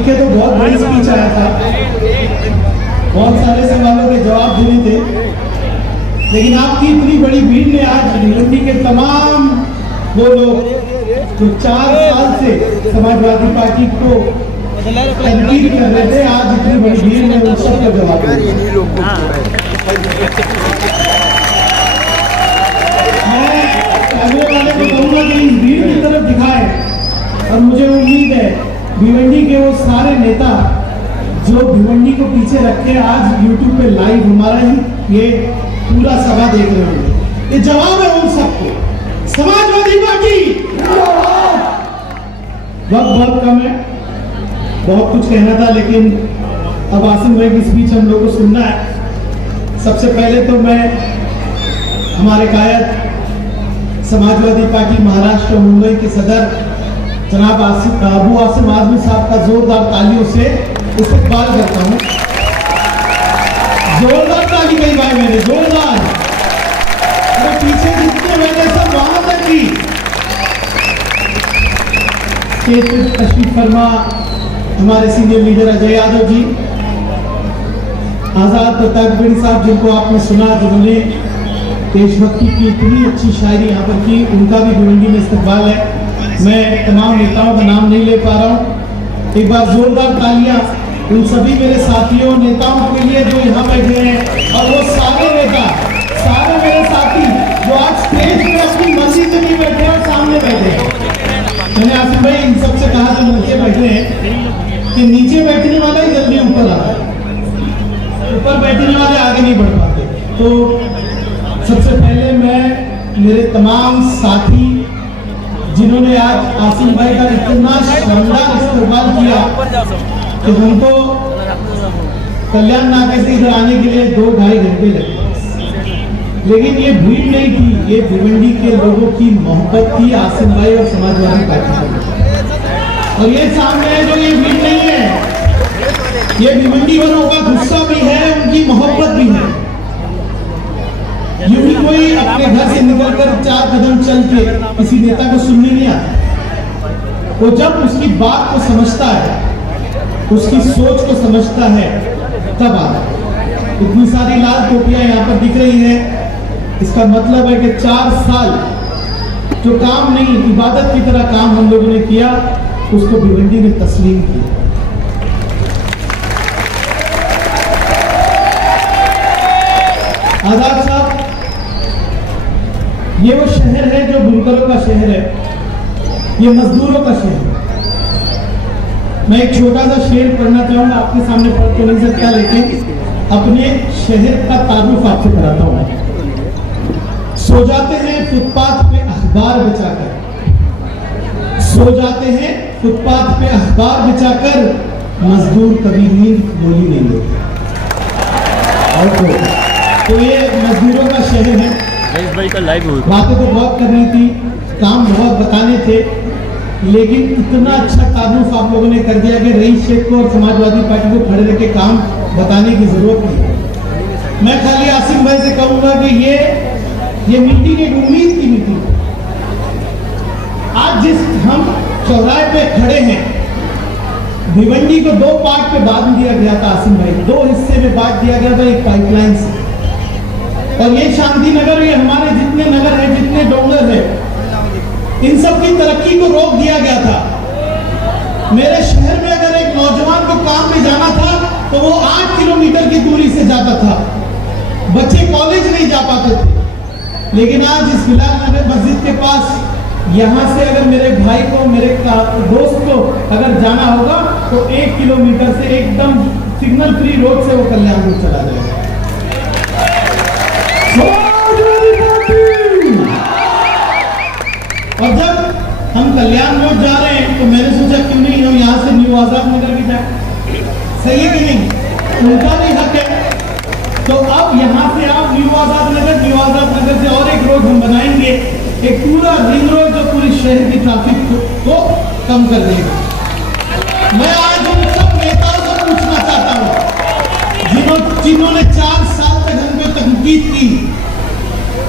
लिखे तो बहुत बड़ी स्पीच आया था, बहुत सारे सवालों के जवाब देने थे, लेकिन आपकी इतनी बड़ी भीड़ ने आज भिवंडी के तमाम वो लोग जो 4 साल से समाजवादी पार्टी को तनकीद कर रहे थे, आज इतनी बड़ी भीड़ ने उन सबका जवाब दिया। मैं कैमरे वाले को कहूँगा कि इस भीड़ की तरफ दिखाए, और मुझे उम्मीद है भिवंडी के वो सारे नेता जो भिवंडी को पीछे रख के आज यूट्यूब पे लाइव हमारा ही ये पूरा सभा देख रहे होंगे, ये जवाब है उन सबको। समाजवादी पार्टी वक्त बहुत कम है, बहुत कुछ कहना था, लेकिन अब आसिम भाई की स्पीच हम लोग को सुनना है। सबसे पहले तो मैं हमारे कायद समाजवादी पार्टी महाराष्ट्र मुंबई के सदर जनाब अबू आसिम आजमी साहब का जोरदार तालियों से इस्तकबाल करता हूं। जोरदार ताली कही भाई मैंने, जोरदार। अरे पीछे जितने मैंने सब वहां तक की तशरीफ फरमा हमारे सीनियर लीडर अजय यादव जी, आजाद प्रतापगढ़ी साहब जिनको आपने सुना, जिन्होंने देशभक्ति की इतनी अच्छी शायरी यहाँ पर की, उनका भी भिवंडी में इस्तकबाल है। मैं तमाम नेताओं का नाम नहीं ले पा रहा हूँ, एक बार जोरदार तालियां उन सभी मेरे साथियों नेताओं के लिए जो यहाँ बैठे हैं, और वो सारे नेता, सारे मेरे साथी जो आज स्टेज में अपनी मर्जी से नहीं बैठे और सामने बैठे हैं। मैंने आसिफ भाई इन सबसे कहा जो नीचे बैठे हैं कि नीचे बैठने वाला ही जल्दी ऊपर आता है, ऊपर बैठने वाले आगे नहीं बढ़ पाते। तो सबसे पहले मैं मेरे तमाम साथी जिन्होंने आज आसिम भाई का इतना शानदार इस्तेमाल किया कि हमको कल्याण नाके से इधर आने के लिए 2-2.5 घंटे लगे, लेकिन ये भीड़ नहीं थी, ये भिवंडी के लोगों की मोहब्बत थी आसिम भाई और समाजवादी पार्टी। और ये सामने है जो ये भीड़ नहीं है, ये भिवंडी वालों का गुस्सा भी है, उनकी मोहब्बत भी है। यूं ही कोई अपने घर से निकलकर 4 कदम चल के किसी नेता को सुनने नहीं आता, वो जब उसकी बात को समझता है, उसकी सोच को समझता है, तब आता है। इतनी सारी लाल टोपियां यहाँ पर दिख रही है, इसका मतलब है कि 4 साल जो काम नहीं, इबादत की तरह काम हम लोगों ने किया, उसको भिवंडी ने तस्लीम किया। आजाद साहब, ये वो शहर है जो बुनकरों का शहर है, ये मजदूरों का शहर है। मैं एक छोटा सा शेर पढ़ना चाहूंगा, आपके सामने पढ़ तो नहीं सकता, लेकिन अपने शहर का तारुफ आपसे कराता हूं। सो जाते हैं फुटपाथ पे अखबार बिछाकर, सो जाते हैं फुटपाथ पे अखबार बिछाकर, मजदूर कभी नींद गोली नहीं लेते। तो ये मजदूरों का शहर है। भाई का लाइव बातें तो बहुत करनी थी, काम बहुत बताने थे, लेकिन इतना अच्छा तारुफ आप लोगों ने कर दिया कि रईस शेख को और समाजवादी पार्टी को खड़े रह के काम बताने की जरूरत नहीं। मैं खाली आसिम भाई से कहूंगा कि ये मीटिंग एक उम्मीद की मीटिंग। आज जिस हम चौराहे पे खड़े हैं, भिवंडी को 2 पार्ट पे बांट दिया गया था आसिम भाई, 2 हिस्से में बांट दिया गया था एक पाइपलाइन से। और ये शांति नगर, ये हमारे जितने नगर हैं, जितने डोंगर हैं, इन सब की तरक्की को रोक दिया गया था। मेरे शहर में अगर एक नौजवान को काम में जाना था तो वो 8 किलोमीटर की दूरी से जाता था, बच्चे कॉलेज नहीं जा पाते थे। लेकिन आज इस बिलाल नगर मस्जिद के पास यहाँ से अगर मेरे भाई को, मेरे दोस्त को अगर जाना होगा तो 1 किलोमीटर से एकदम सिग्नल फ्री रोड से वो कल्याणपुर चला जाएगा। और जब हम कल्याण रोड जा रहे हैं तो मैंने सोचा क्यों नहीं हम यहाँ से न्यू आजाद नगर भी जाए, सही है कि नहीं, उनका भी हक है। तो अब यहाँ से आप न्यू आजाद नगर से और एक रोड हम बनाएंगे, एक पूरा रिंग रोड जो पूरी शहर की ट्रैफिक को कम कर देगा। मैं आज उन सब नेताओं से पूछना चाहता हूँ जिन्होंने 4 साल तक हमको तनकीद की,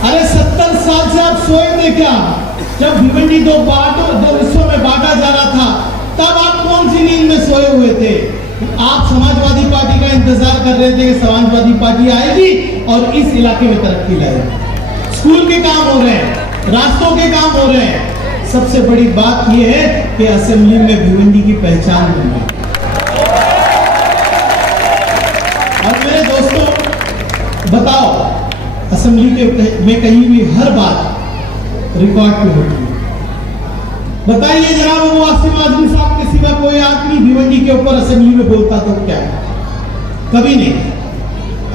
अरे 70 साल से आप सोए थे क्या? जब भिवंडी 2 हिस्सों में बांटा जा रहा था, तब आप कौन सी नींद में सोए हुए थे। आप समाजवादी पार्टी का इंतजार कर रहे थे कि समाजवादी पार्टी आएगी और इस इलाके में तरक्की लाएगी। स्कूल के काम हो रहे हैं, रास्तों के काम हो रहे हैं। सबसे बड़ी बात यह है कि असेंबली में भिवंडी की पहचान बन गई। और मेरे दोस्तों, बताओ, असेंबली में कहीं भी हर बात रिकॉर्ड पे होती है। बताइए जनाब, वो वासिम आजमी साहब के सिवा कोई आदमी भिवंडी के ऊपर असेंबली में बोलता तो क्या? कभी नहीं।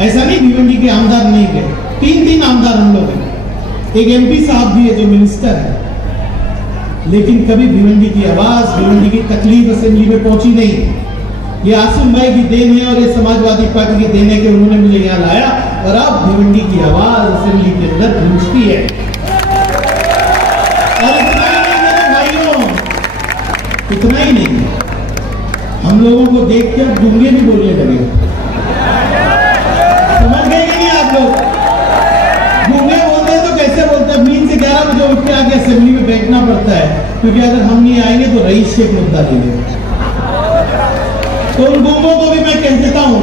ऐसा नहीं भिवंडी के आमदार नहीं गए, 3 आमदार हम लोग हैं, एक एमपी साहब भी है जो मिनिस्टर है, लेकिन कभी भिवंडी की आवाज, भिवंडी की तकलीफ असेंबली में पहुंची नहीं। ये आसिम भाई की देन है और ये समाजवादी पार्टी की देन है कि उन्होंने मुझे यहाँ लाया और अब भिवंडी की आवाज असेंबली के अंदर गूंजती है। और इतना ही नहीं मेरे भाइयों, इतना ही नहीं, हम लोगों को देख के अब डूंगे भी बोलने लगे। समझ गए कि नहीं आप लोग? डूंगे बोलते हैं तो कैसे बोलते हैं? नींद से 11 बजे उठ के आके असेंबली में बैठना पड़ता है, क्योंकि अगर हम नहीं आएंगे तो रईस शेख मुद्दा लेंगे। तो उन गूंगों को भी मैं कह देता हूं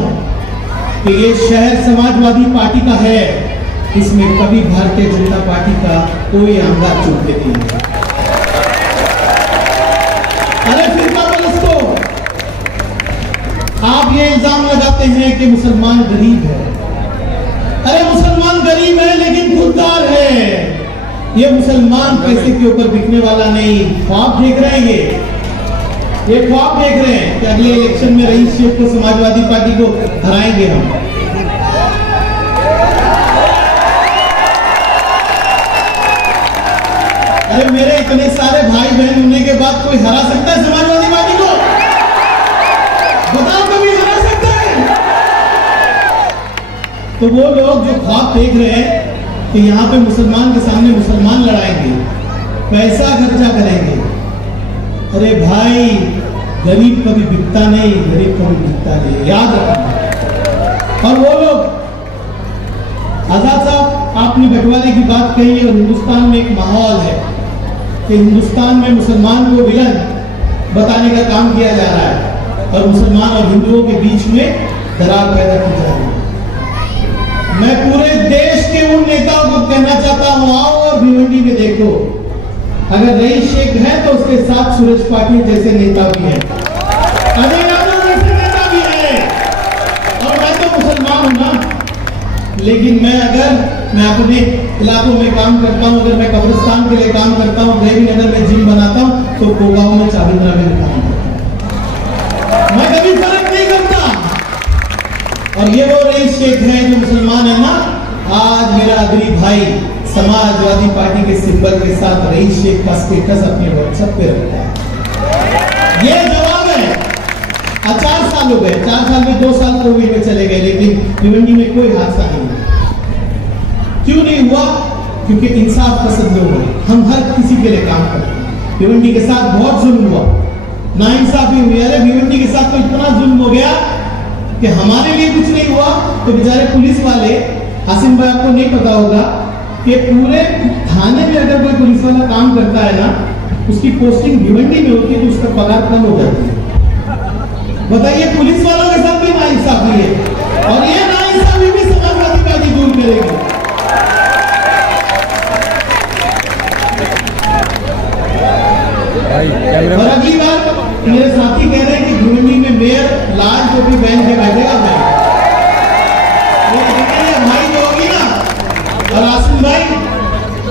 कि ये शहर समाजवादी पार्टी का है, इसमें कभी भारतीय जनता पार्टी का कोई आमदार चूकते नहीं है। अरे फिरका परस्तो, आप ये इल्जाम लगाते हैं कि मुसलमान गरीब है। अरे मुसलमान गरीब है लेकिन खुददार है। ये मुसलमान पैसे के ऊपर बिकने वाला नहीं। ख्वाब देख रहे हैं, ये ख्वाब देख रहे हैं कि अगले इलेक्शन में रईस शेख को समाजवादी पार्टी को हराएंगे हम। अरे मेरे इतने सारे भाई बहन होने के बाद कोई हरा सकता है समाजवादी पार्टी को? बताओ, कभी हरा सकता है? तो वो लोग जो ख्वाब देख रहे हैं कि यहाँ पे मुसलमान के सामने मुसलमान लड़ाएंगे, पैसा खर्चा करेंगे, अरे भाई, गरीब कभी बिकता नहीं, गरीब कभी बिकता नहीं, याद रखना। और वो लोग, आजाद साहब, आपने बंटवारे की बात कही और हिंदुस्तान में एक माहौल है कि हिंदुस्तान में मुसलमान को विलन बताने का काम किया जा रहा है और मुसलमान और हिंदुओं के बीच में दरार पैदा की जा रही है। मैं पूरे देश के उन नेताओं को कहना चाहता हूं, आओ और भिवंडी में देखो, अगर रईस शेख है तो उसके साथ सूरज पाटिल जैसे नेता भी है, अजय यादव जैसे नेता भी है। और मैं तो मुसलमान हूं ना, लेकिन मैं अपने इलाकों में काम करता हूं, अगर मैं कब्रिस्तान के लिए काम करता हूं, देवीनगर में जिम बनाता हूं, तो कोगांव में चाबिंद्रा में काम करता हूं। मैं कभी फर्क नहीं करता। और ये वो रईस शेख है जो मुसलमान है ना। आज मेरा अगली भाई समाजवादी पार्टी के सिंबल के साथ रईस शेख का स्टेटस अपने व्हाट्सएप पे रखता है। ये जवाब है। 4 साल हो गए, 4 साल में 2 साल कोविड में चले गए, लेकिन भिवंडी में कोई हादसा नहीं हुआ। क्यों नहीं हुआ? क्योंकि इंसाफ पसंद लोग हैं, हम हर किसी के लिए काम करते हैं। भिवंडी के साथ बहुत जुल्म हुआ, नाइंसाफी हुई। अरे भिवंडी के साथ तो इतना जुल्म हो गया कि हमारे लिए कुछ नहीं हुआ तो बेचारे पुलिस वाले, हासिम भाई आपको नहीं पता होगा कि पूरे थाने में अगर कोई पुलिस वाला काम करता है ना, उसकी पोस्टिंग भिवंडी में होती है तो उसका पगार कम हो जाती है। बताइए, पुलिस वालों के साथ भी नाइंसाफी है और ये नाइंसाफी भी समाजवादी पार्टी दूर करेगी। और अगली बार मेरे साथी कह रहे हैं कि भिवंडी में मेयर लाल टोपी पहन के बैठेगा। भाई जो होगी ना, और आसिम भाई,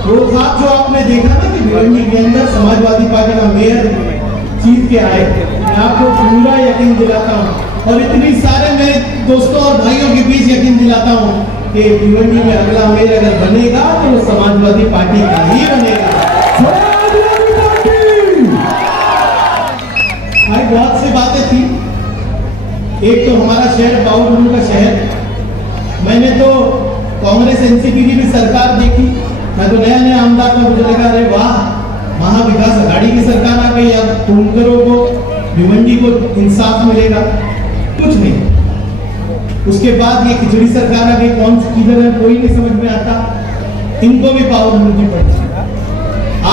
वो ख्वाब जो आपने देखा ना कि भिवंडी के अंदर समाजवादी पार्टी का मेयर जीत के आए, मैं आपको पूरा यकीन दिलाता हूँ और इतनी सारे मेरे दोस्तों और भाइयों के बीच यकीन दिलाता हूँ कि भिवंडी में अगला मेयर अगर बनेगा तो वो समाजवादी पार्टी का ही बनेगा। भाई, बहुत सी बातें थी। एक तो हमारा शहर बाउल का शहर, मैंने तो कांग्रेस एनसीपी की भी सरकार देखी। मैं तो नया आमदार था, मुझे लगा अरे वाह, महाविकास आघाड़ी की सरकार आ गई, अब टूंकरों को, भिवंडी को इंसाफ मिलेगा। कुछ नहीं। उसके बाद ये खिचड़ी सरकार आ गई, कौन किधर है कोई नहीं समझ में आता, इनको भी पावर मिलनी पड़ती।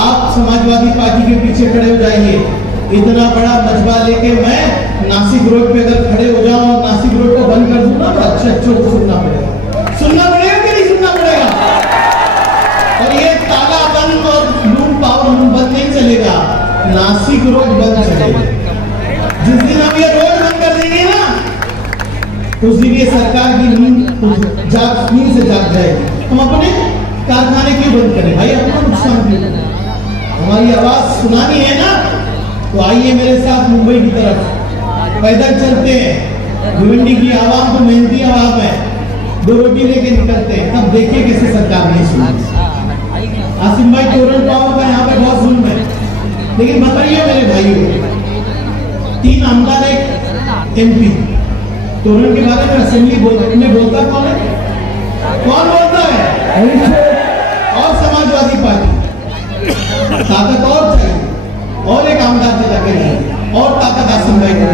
आप समाजवादी पार्टी के पीछे खड़े हो जाइए, इतना बड़ा मजबा लेके मैं नासिक रोड पे अगर खड़े हो जाऊं और नासिक रोड को बंद कर दूं ना तो अच्छे को सुनना पड़ेगा कि नहीं सुनना पड़ेगा। और ये ताला बंद और लूट पावर बंद नहीं चलेगा, नासिक रोड बंद चलेगा। जिस दिन हम ये रोड बंद कर देंगे ना उस दिन ये सरकार की नींद से जाग जाएगी। हम अपने कारखाने क्यों बंद करें भाई, अपना नुकसान क्यों? हमारी आवाज सुनानी है ना तो आइए मेरे साथ मुंबई की तरफ पैदल चलते हैं। भिवंडी की आवाम तो मेहनती आवाम है, 2 रोटी लेके निकलते हैं, तब देखिए कैसे सरकार नहीं सुनती। आसिम भाई तोरण पावर का यहाँ पे बहुत जुल्म है, लेकिन बताइए मेरे भाइयों 3 आमदार एक MP तोरण के बारे में असेंबली में बोलता कौन है? कौन बोलता है? और समाजवादी पार्टी। ताकत और चाहिए और एक आमदार से जाकर नहीं और ताकत आसिम भाई को।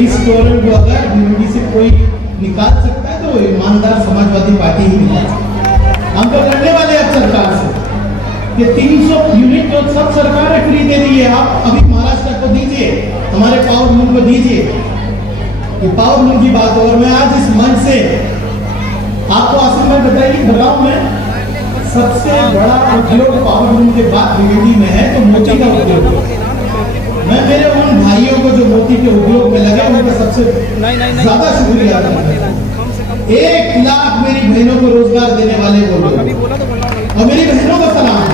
इस तोरण को अगर भिवंडी से कोई निकाल सकता है तो ईमानदार समाजवादी पार्टी ही निकाल सकती है। हम तो लड़ने वाले अब सरकार से कि 300 यूनिट तो सब सरकार ने फ्री दे दी है, आप अभी महाराष्ट्र को दीजिए, हमारे पावर लूम को दीजिए। ये पावर लूम की बात है। और मैं आज इस मंच से आपको आसिम भाई बताऊं मैं सबसे बड़ा उद्योग पावर लूम के बाद भिवंडी में है तो मोती का उद्योग। मैं मेरे उन भाइयों को जो मोती के उद्योग में लगे उनका सबसे ज्यादा शुक्रिया अदा करता हूं। 1 लाख मेरी बहनों को रोजगार देने वाले वो लोग और मेरी बहनों को सलाम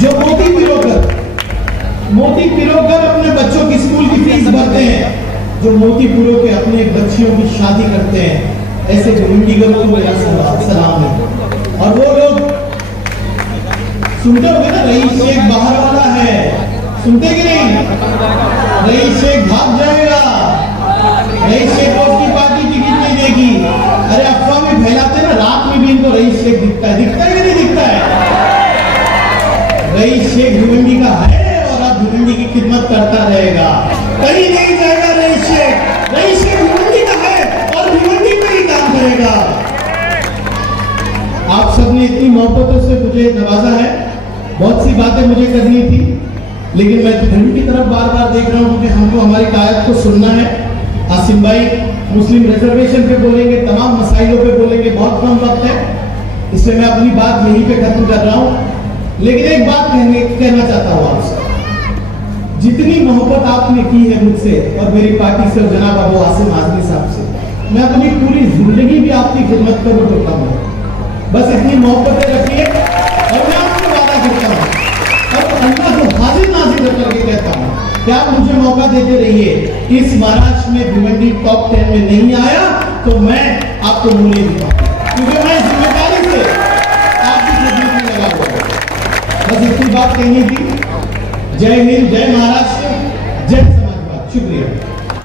जो मोती पिरोकर अपने बच्चों की स्कूल की फीस भरते हैं, जो मोती पिरो के अपने बच्चियों की शादी करते हैं, ऐसे भिवंडी को मेरा सलाम है। और वो लोग सुनते होंगे ना रईस शेख बाहर वाला है, सुनते कि नहीं? रईस शेख भाग जाएगा, रईस शेख को उसकी पार्टी टिकट नहीं देगी। अरे अफवाह में फैलाते ना, रात में भी इनको रईस शेख दिखता है कि नहीं दिखता है? रईस शेख भिवंडी का है और अब भिवंडी की खिदमत करता रहेगा, कहीं नहीं जाएगा। रईस शेख भिवंडी का है और भिवंडी में ही काम करेगा। आप सबने इतनी मोहब्बतों से मुझे नवाजा है, बहुत सी बातें मुझे करनी थी, लेकिन मैं भिवंडी की तरफ बार बार देख रहा हूं कि हमको हमारी कायद को सुनना है। आसिम भाई मुस्लिम रिजर्वेशन पे बोलेंगे, तमाम मसाइलों पे बोलेंगे, बहुत कम वक्त है, इसलिए मैं अपनी बात यहीं पे खत्म कर रहा हूं। लेकिन एक बात कहना चाहता हूं आपसे, जितनी मोहब्बत आपने की है मुझसे और मेरी पार्टी से और जनाब अबू आसिम आजमी साहब से, मैं अपनी पूरी जिंदगी भी आपकी खिदमत करूं तो कम है। बस इतनी मोहब्बतें रखिए और मैं आपको वादा करता हूं और अल्लाह को हाजिर नाजिर करके कहता हूं कि आप मुझे मौका देते रहिए। इस महाराष्ट्र में भिवंडी टॉप 10 में नहीं आया तो मैं आपको मुंह नहीं दूंगा, क्योंकि मैं जिम्मेदारी से आपकी खिदमत में लगा हुआ हूं। बस इतनी बात कहनी थी। जय हिंद, जय महाराष्ट्र।